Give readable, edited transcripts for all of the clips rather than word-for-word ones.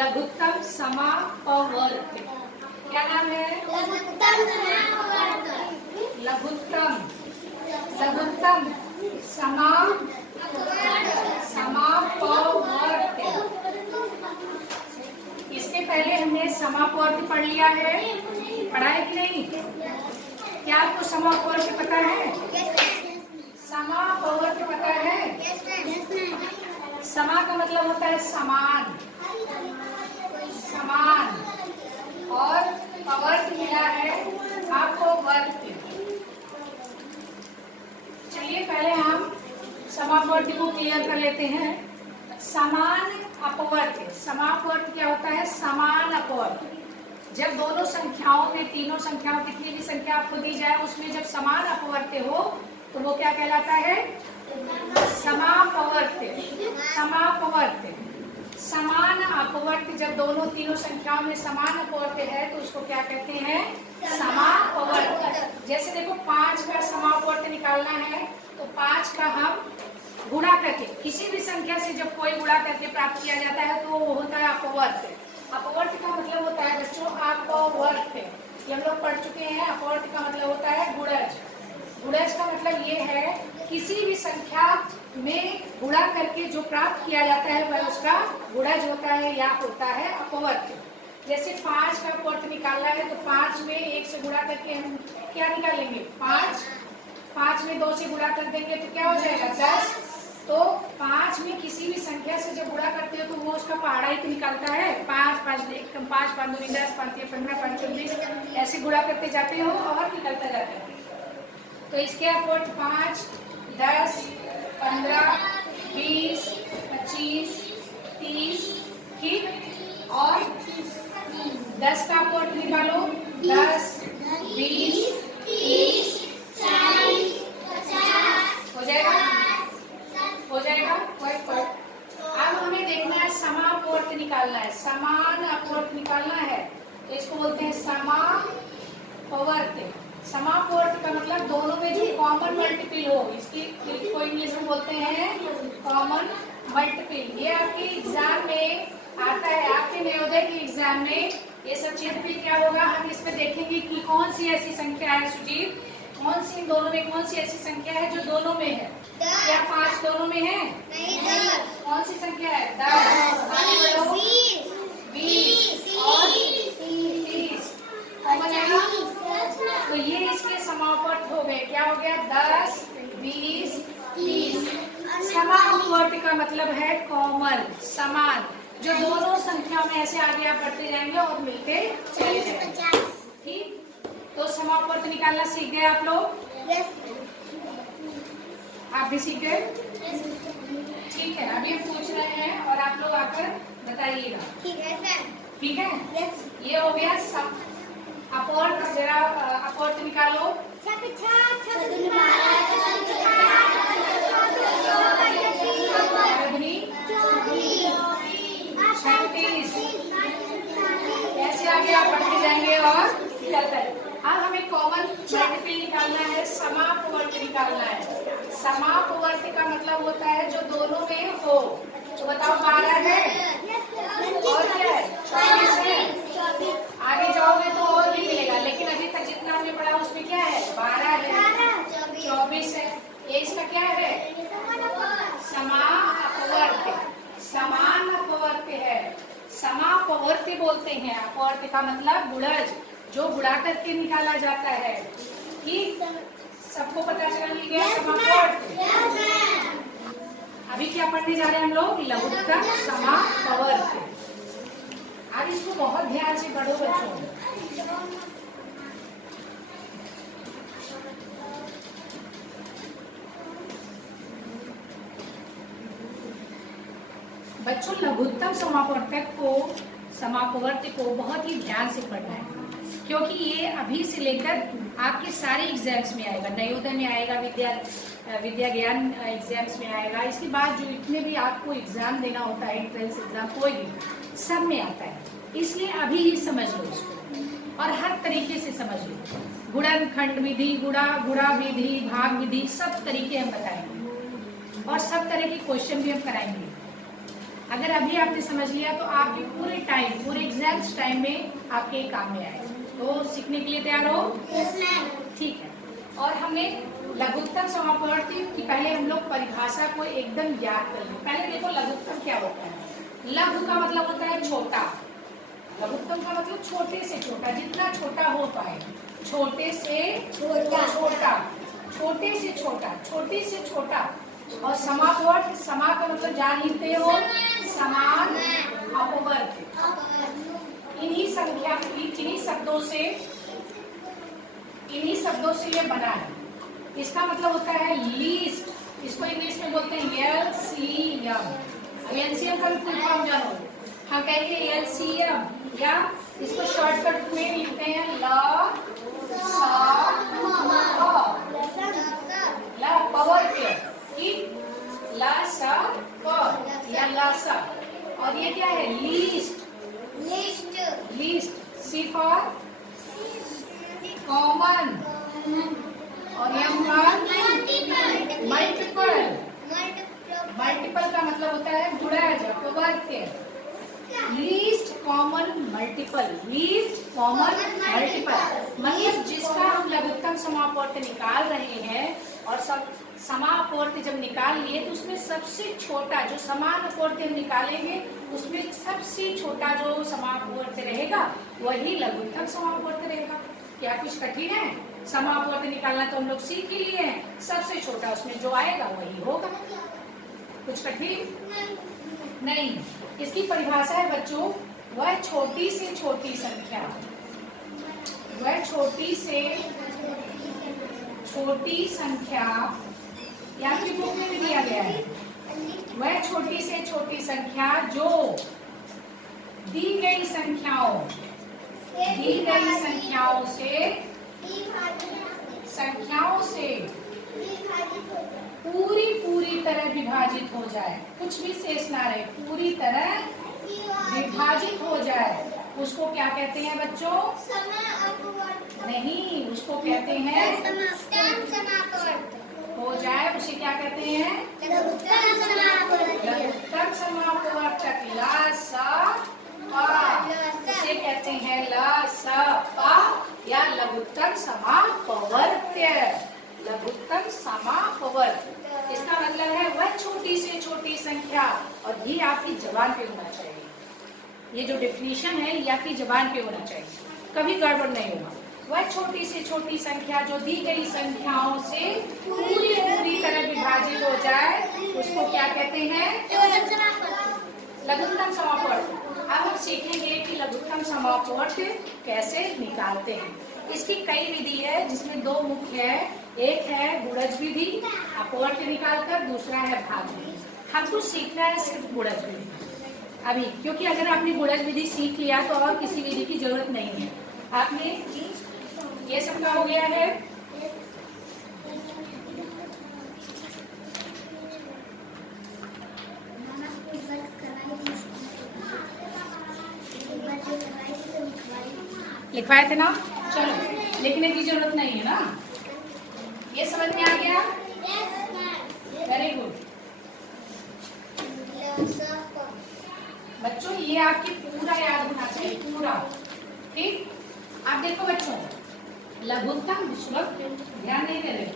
लघुत्तम समापवर्त। क्या नाम है? लघुत्तम समापवर्त। इसके पहले हमने समापवर्त पढ़ लिया है, पढ़ा है कि नहीं? क्या आपको समापवर्त पता है? समापवर्त पता है? समा का मतलब होता है समान, समान, और पवर्त मिला है आपको वर्त। चलिए पहले हम समापवर्त को क्लियर कर लेते हैं। समान अपवर्त। समापवर्त क्या होता है? समान अपवर्त। जब दोनों संख्याओं में, तीनों संख्याओं, कितनी भी संख्या आपको दी जाए, उसमें जब समान अपवर्त हो तो वो क्या कहलाता है? समापवर्त। समापवर्त। समान अपवर्त। जब दोनों तीनों संख्याओं में समान अपवर्त है तो उसको क्या कहते हैं? समापवर्त। जैसे देखो 5 का समापवर्त निकालना है तो 5 का हम गुणा करके, किसी भी संख्या से जब कोई गुणा करके प्राप्त किया जाता है तो वो होता है अपवर्त। अपवर्त का मतलब होता है बच्चों अपवर्त, ये हम लोग पढ़ चुके हैं। अपवर्त का मतलब होता है गुणज। गुणज का मतलब ये है किसी भी संख्या में गुणा करके जो प्राप्त किया जाता है वह उसका गुणज होता है या होता है अपवर्त। जैसे 5 का अपवर्त निकालना है तो 5 में 1 से गुणा करके हम क्या निकालेंगे? 5। 5 में 2 से गुणा कर देंगे तो क्या हो जाएगा? 10। तो 5 में किसी भी संख्या से जब गुणा करते हो तो वो उसका पहाड़ा ही निकलता है। 5, 5, 1, 5, 5, 2, 10, 5, 3, 15, 5, 24, ऐसे गुणा करते जाते हो और निकलता जाता है। तो इसके अपवर्त 5, 10, 15, 20, 25, 30, ठीक, और 10 का अपवर्त निकालो। 10, 20, 30, 40, 50 हो जाएगा? हो जाएगा? अब हमें देखना है समापवर्त निकालना है, समान अपवर्त निकालना है, तो इसको बोलते हैं समापवर्त। समापवर्त का मतलब दोनों में जो कॉमन मल्टीपल हो, इसको इंग्लिश में बोलते हैं कॉमन मल्टीपल। ये आपके एग्जाम में आता है, आपके नवोदय के एग्जाम में ये सब चीज भी क्या होगा, हम इसमें देखेंगे कि कौन सी ऐसी संख्या है सुजीत, कौन सी इन दोनों में कौन सी ऐसी संख्या है जो दोनों में है? क्या 5 दोनों में है? नहीं। कौन सी संख्या है? 10, 20 और 30। कॉमन है ना? तो ये इसके समापवर्त हो गए। क्या हो गया? 10, 20, 30। समापवर्त का मतलब है कॉमन, समान, जो दोनों संख्या में ऐसे आगे आप बढ़ते जाएंगे और मिलते चले जाएंगे। ठीक, तो समापवर्त निकालना सीख गए आप लोग? आप भी सीख गए? ठीक है, अभी हम पूछ रहे हैं और आप लोग आकर बताइएगा। ठीक है? ये हो गया अपवर्त। जरा अपवर्त निकालो। 36। ऐसे आगे आप बढ़ते जाएंगे और निकलता है। अब हमें कॉमन मल्टीपल निकालना है, समापवर्त निकालना है। समापवर्त का मतलब होता है जो दोनों में हो। तो बताओ 12 है और क्या है? 24 है। आगे जाओगे तो और भी मिलेगा, लेकिन अभी तक जितना हमने पढ़ा उसमें क्या है? 12 है, 24 है। ये इसका क्या है? समापवर्त। समान अपवर्त है, समापवर्त बोलते हैं। अपवर्त का मतलब गुणज, जो गुणा करके निकाला जाता है। ठीक, सबको पता चल गया समापवर्त? अभी क्या पढ़ने जा रहे हैं हम लोग? लघुत्तम समापवर्त। अब इसको बहुत ध्यान से पढ़ो बच्चों। बच्चों लघुत्तम समापवर्त को बहुत ही ध्यान से पढ़ना है, क्योंकि ये अभी से लेकर आपके सारे एग्जाम्स में आएगा। नवोदय में आएगा, विद्या ज्ञान एग्जाम्स में आएगा। इसके बाद जो इतने भी आपको एग्जाम देना होता है, एंट्रेंस एग्जाम कोई भी, सब में आता है। इसलिए अभी ही समझ लो इसको और हर तरीके से समझ लो। गुणनखंड विधि, गुणा विधि, भाग विधि, सब तरीके हम बताएंगे और सब तरह के क्वेश्चन भी हम कराएंगे। अगर अभी आपने समझ लिया तो आपके पूरे टाइम टाइम, पूरे एग्जाम्स टाइम में आपके काम में आए। तो सीखने के लिए तैयार हो? ठीक है। और हमने लघुत्तम समापवर्ती की पहले हम लोग परिभाषा को एकदम याद कर लें। पहले देखो लघुत्तम क्या होता है। लघु का मतलब होता है छोटा, लघुत्तम का मतलब छोटे से छोटा, जितना छोटा हो पाए, छोटे से छोटा, छोटे से छोटा, छोटे से छोटा। और समापवर्त, समा का मतलब जानते हो, समान अपवर्त। इन्हीं संख्या, इन्हीं शब्दों से ये बना है। इसका मतलब होता है लीस्ट, इसको इंग्लिश में बोलते हैं एलसीएम। एलसीएम का फुल फॉर्म जानो, हम कहेंगे एलसीएम, या इसको शॉर्टकट में लिखते हैं और ये क्या है? Least, least. C for common और एम फॉर मल्टीपल। मल्टीपल का मतलब होता है गुणज, अपवर्त्य। Least common multiple, least common multiple मतलब जिसका हम लघुत्तम समापवर्त्य निकाल रहे हैं, और सब समापवर्त्य जब निकाल लिए तो उसमें सबसे छोटा जो समान अपवर्त्य हम निकालेंगे, उसमें सबसे छोटा जो समापवर्त्य रहेगा वही लघुत्तम समापवर्त्य रहेगा। क्या कुछ कठिन है? समापवर्त्य निकालना तो हम लोग सीख ही लिए हैं, सबसे छोटा उसमें जो आएगा वही होगा। कुछ कठिन नहीं। इसकी परिभाषा है बच्चों, वह छोटी से छोटी संख्या, वह छोटी से छोटी संख्या, या आपकी बुक में भी दिया गया है, वह छोटी से छोटी संख्या जो दी गई संख्याओं से पूरी तरह विभाजित हो जाए, कुछ भी शेष ना रहे, पूरी तरह विभाजित हो जाए, उसको क्या कहते हैं बच्चों? नहीं, उसको कहते हैं हो जाए, उसे क्या कहते हैं? लघुत्तम समापवर्तक। उसे कहते हैं लसपा या लघुत्तम समापवर्त्य। लघुत्तम समापवर्त्य इसका मतलब है वह छोटी से छोटी संख्या, और ये आपकी जबान पे होना चाहिए। ये जो डेफिनेशन है ये आपकी जबान पे होना चाहिए, कभी गड़बड़ नहीं होगा। वह छोटी से छोटी संख्या जो दी गई संख्याओं से पूरी तरह विभाजित हो जाए, उसको क्या कहते हैं? लघुत्तम समापवर्त्य। अब हम सीखेंगे कि लघुत्तम समापवर्त्य कैसे निकालते हैं। इसकी कई विधि है, जिसमें दो मुख्य है। एक है गुणज विधि, अपवर्त्य निकालकर, दूसरा है भाग विधि। हमको सीखना है सिर्फ गुणज विधि अभी, क्योंकि अगर आपने गुणज विधि सीख लिया तो और किसी विधि की जरूरत नहीं है। आपने ये सबका हो गया है। लिखवाए थे ना, चलो लिखने की जरूरत नहीं है ना। ये समझ में आ गया? वेरी गुड बच्चों, ये आपकी पूरा याद होना चाहिए, पूरा। ठीक, आप देखो बच्चों, लघुत्तम सुलभ, ध्यान नहीं दे रहे,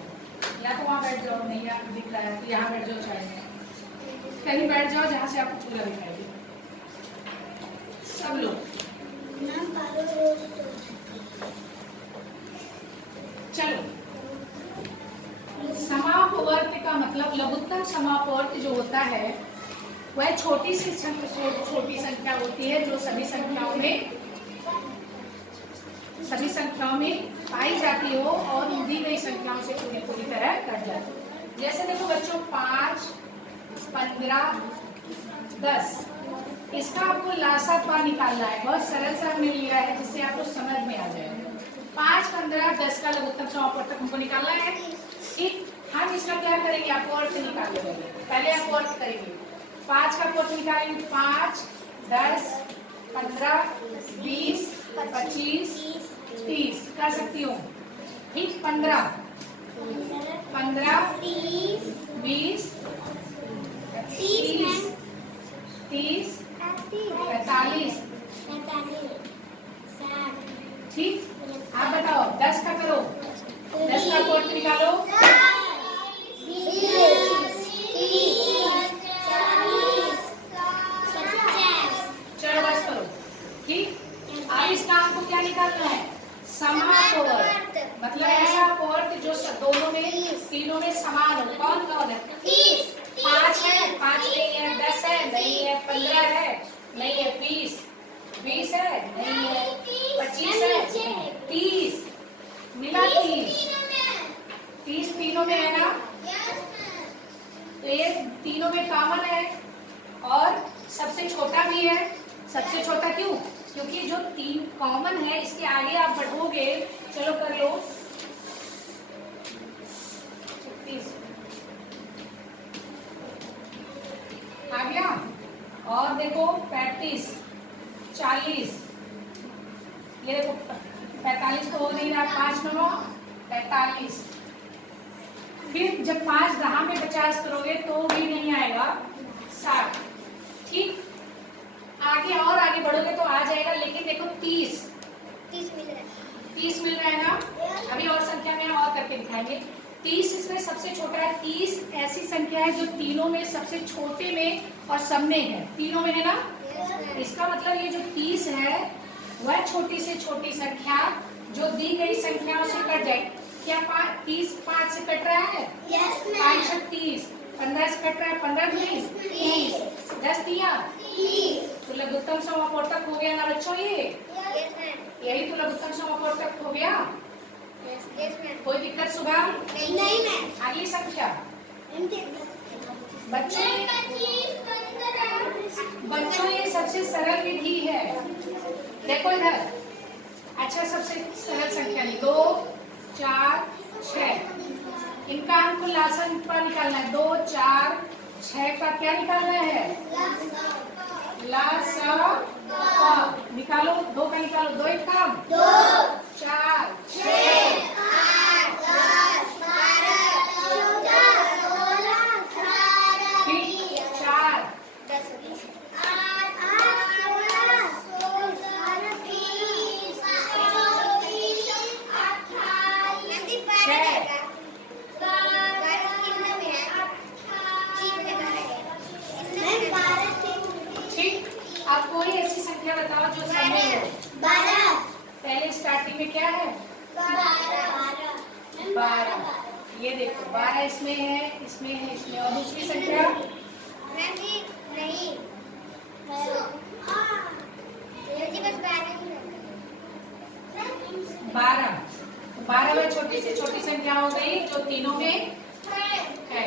या तो वहाँ बैठ जाओ, नहीं आपको दिख रहा है तो यहाँ बैठ जाओ, चाहिए कहीं बैठ जाओ जहाँ से आपको पूरा दिखाई दे। सब लोग चलो, समापवर्त्य का मतलब लघुत्तम समापवर्त्य जो होता है वह छोटी से छोटी संख्या होती है, जो सभी संख्याओं में पाई जाती हो और दी गई संख्याओं से पूरी तरह कट जाती हो। जैसे देखो बच्चों, 5, 15, 10, इसका आपको लासापा निकालना है। बहुत सरल सा हमने लिया है जिससे आपको समझ में आ जाए। 5, 15, 10 का लघुत्तम समापवर्तक हमको निकालना है। ठीक, हम इसका क्या करेंगे? अपवर्त्य निकालेंगे। पहले अपवर्त्य करेंगे। 5 का अपवर्त्य निकालेंगे। 5, 10, 15, 20, 25, 30 कर सकती हूँ। ठीक, 15, 20, 30, 45, समापवर्त मतलब ऐसा अपवर्त जो दोनों में तीनों में समान हो। कौन कौन है? 5 है, 5 नहीं है, 10 है नहीं है, 15 है नहीं है, 20 है नहीं है, 25 है, 30 मिला, 30 तीनों में है ना। तो ये तीनों में कॉमन है और सबसे छोटा भी है। सबसे छोटा क्यों? क्योंकि जो 3 कॉमन है इसके आगे आप बढ़ोगे। चलो कर लो 36 आ गया। और देखो 35, 40, ये देखो 45 तो हो नहीं रहा, 5 9 45। फिर जब 5 दहा में 50 करोगे तो भी नहीं आएगा 60। ठीक, आगे और आगे बढ़ोगे तो आ जाएगा, लेकिन देखो 30 मिल रहा है ना। अभी और संख्या में और करके दिखाएंगे। 30 इसमें सबसे छोटा है। 30 ऐसी संख्या है जो तीनों में सबसे छोटे में और सब में है, तीनों में है ना। इसका मतलब ये जो 30 है वह छोटी से छोटी संख्या जो दी गई संख्याओं से कट जाए। क्या 30 5 से कट रहा है? 5 से 30, 15 से कट रहा है, 15 30, 10 दिया, तो लघुत्तम समापवर्तक हो गया ना बच्चों। ये यही तो लघुत्तम समापवर्तक हो गया। कोई दिक्कत सुबह? नहीं। अगली संख्या बच्चों ये सबसे सरल विधि है। देखो इधर, अच्छा सबसे सरल संख्या नहीं, 2 4 6 इनका हमको लासन पर निकालना है। 2 4 6 का क्या निकालना है? निकालो, 2 का निकालो, 2 1 काम 2 4 6 8 10 12 14 16 18 4 10 8 8 16 20 ठीक। अब कोई ऐसी संख्या बताओ जो समय हो। 12। पहले स्टार्टिंग में क्या है? 12। ये देखो 12 इसमें है, इसमें है, इसमें। और दूसरी संख्या नहीं 12। 12 में छोटी से छोटी संख्या हो गई जो तीनों में है।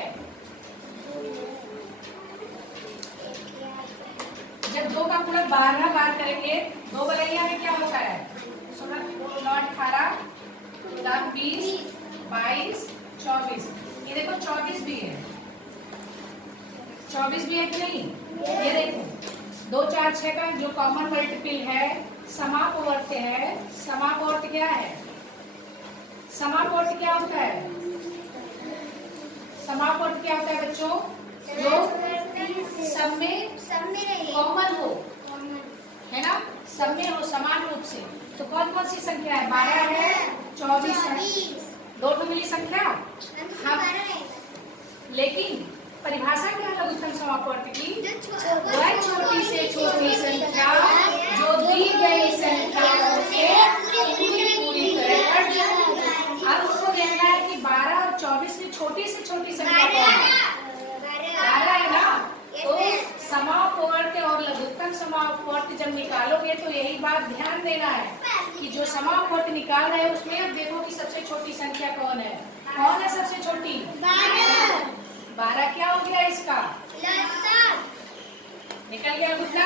जब 2 का गुणक 12 बार करेंगे, 2 बलैया में क्या होता है? 16 18 20 22 24। ये देखो 24 भी है, 24 भी है कि नहीं? ये देखो 2 4 6 का जो कॉमन मल्टीपल है समापवर्त है। समापवर्त क्या है? समापवर्त क्या होता है? समापवर्त क्या होता है बच्चों? जो सब में कॉमन हो, है ना, सब में हो समान रूप से। तो कौन कौन सी संख्या है? 12 है, 24 है, दोनों मिली संख्या। हाँ, लेकिन परिभाषा क्या है लघुत्तम समापवर्त की? वह छोटी से छोटी संख्या जो दी गई संख्याओं से पूरी तरह कट जाए। अब उसको देखना है कि 12 और 24 में छोटी से छोटी संख्या कौन है? 12 है ना। तो समापवर्त और लघुत्तम समापवर्त जब निकालोगे तो यही बात ध्यान देना है कि जो समापवर्त निकाल रहे हैं उसमें अब देखो कि सबसे छोटी संख्या कौन है। कौन है सबसे छोटी? 12। 12 क्या हो गया इसका? निकल गया लघुत्तम।